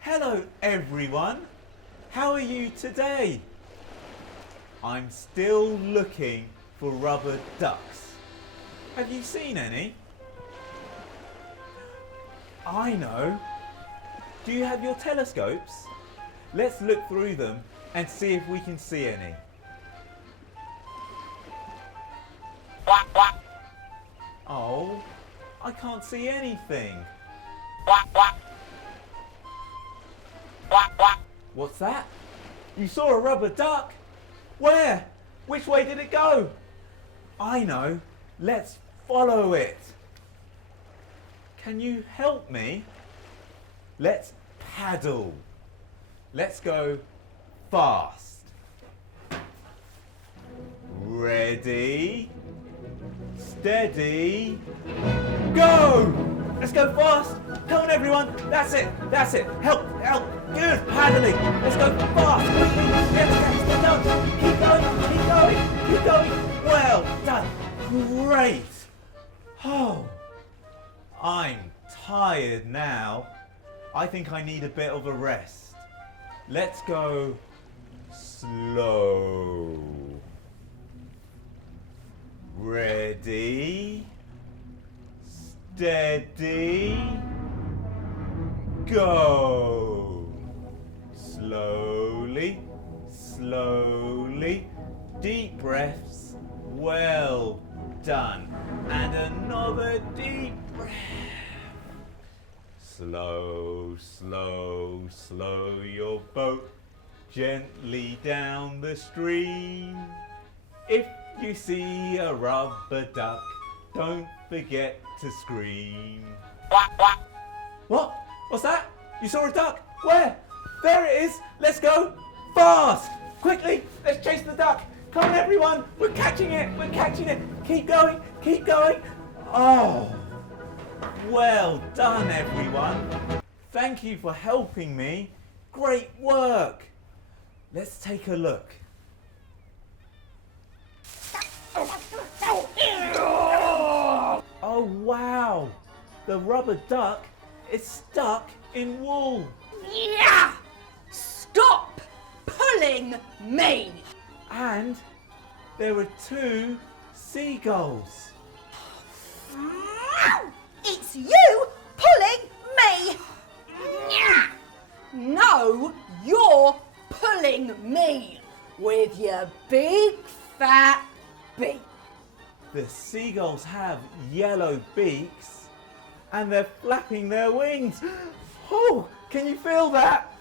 Hello everyone, how are you today? I'm still looking for rubber ducks. Have you seen any? I know. Do you have your telescopes? Let's look through them and see if we can see any. Oh, I can't see anything. What's that? You saw a rubber duck? Where? Which way did it go? I know. Let's follow it. Can you help me? Let's paddle. Let's go fast. Ready, steady, go! Let's go fast. Come on everyone. That's it. That's it. Help, help. Good paddling. Let's go fast. Quickly. Let's catch the duck. Keep going. Keep going. Keep going. Well done. Great. Oh, I'm tired now. I think I need a bit of a rest. Let's go slow. Ready, steady, go. Slowly, slowly, deep breaths. Well done. And another deep breath. Slow, slow, slow your boat gently down the stream. If you see a rubber duck, don't forget to scream. What? What's that? You saw a duck? Where? There it is. Let's go fast. Quickly, let's chase the duck. Come on everyone, we're catching it. We're catching it. Keep going, keep going. Oh, well done everyone. Thank you for helping me. Great work. Let's take a look. Oh wow, the rubber duck is stuck in wool. Yeah! Stop pulling me! And there are 2 seagulls. It's you pulling me! No, you're pulling me with your big fat beak. The seagulls have yellow beaks and they're flapping their wings. Oh, can you feel that?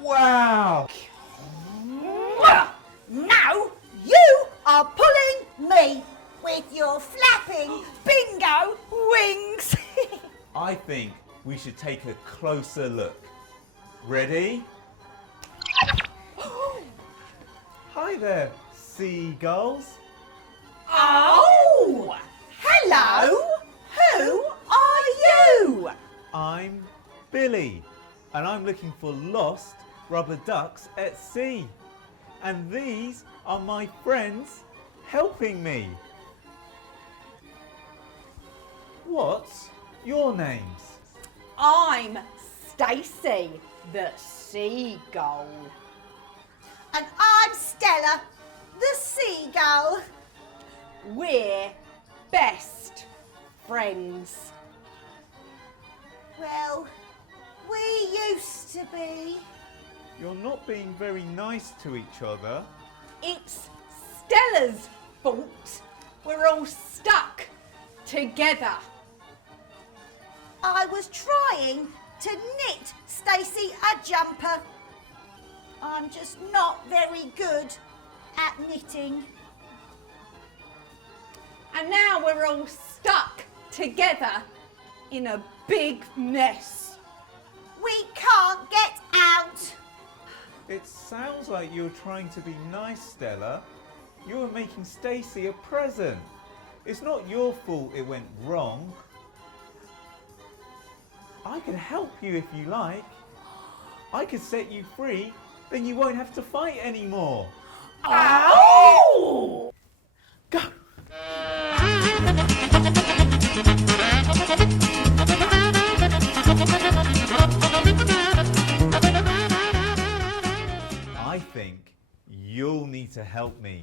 Wow! Now you are pulling me with your flapping bingo wings. I think we should take a closer look. Ready? Hi there, seagulls. Oh! Hello! Who are you? I'm Billy, and I'm looking for lost rubber ducks at sea. And these are my friends helping me. What's your names? I'm Stacy, the seagull. And I'm Stella, the seagull. We're best friends. Well, we used to be. You're not being very nice to each other. It's Stella's fault. We're all stuck together. I was trying to knit Stacey a jumper. I'm just not very good at knitting. And now we're all stuck together in a big mess. We can't get out. It sounds like you're trying to be nice, Stella. You were making Stacey a present. It's not your fault it went wrong. I can help you if you like. I could set you free, then you won't have to fight anymore. Ow! Go! I think you'll need to help me.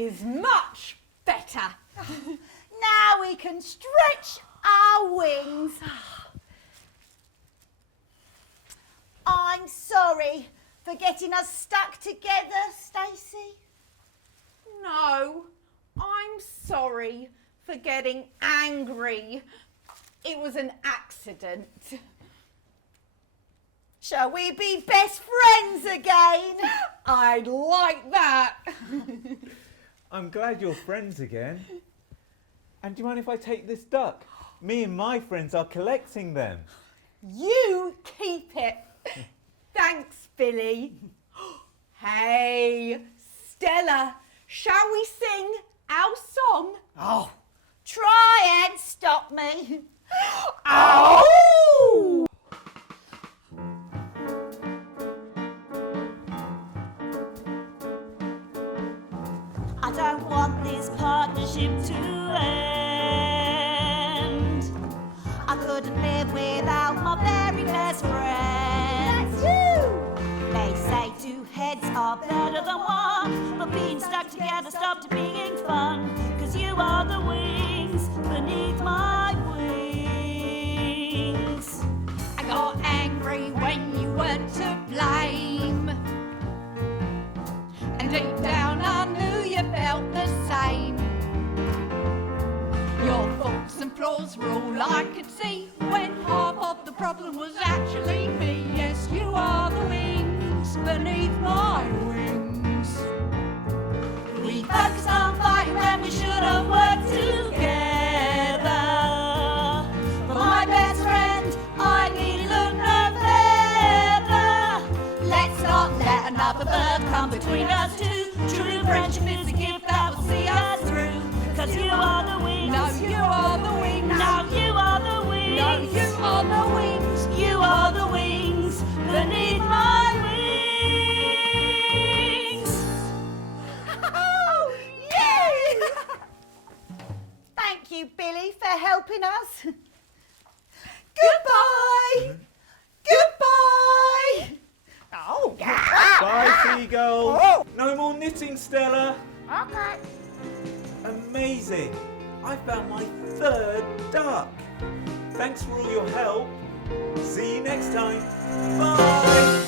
Is much better. Now we can stretch our wings. I'm sorry for getting us stuck together, Stacey. No, I'm sorry for getting angry. It was an accident. Shall we be best friends again? I'd like that. I'm glad you're friends again. And do you mind if I take this duck? Me and my friends are collecting them. You keep it. Thanks, Billy. Hey, Stella, shall we sing our song? Oh, try and stop me. Ow! I don't want this partnership to end. I couldn't live without my very best friend. That's you! They say two heads are better than one, but being stuck together stopped being fun. 'Cause you are the wings beneath my wings. I got angry when you weren't to blame. And deep down I knew you felt the same. Your faults and flaws were all I could see, when half of the problem was actually me. Yes, you are the wings beneath my wings. We focused on fighting when we should have worked together. For my best friend, I need look no further. Let's not let another bird come between us two. True friendship is a gift that will see us through. 'Cause you are the wings. No, you are the wings. No, you are the wings. No, you are the wings. You are the wings beneath my wings. Oh, yay! Thank you, Billy, for helping us. Goodbye. Goodbye. Oh, Bye, Seagulls. Oh. No more knitting, Stella. okay. Amazing. I found my third duck. Thanks for all your help. See you next time. Bye.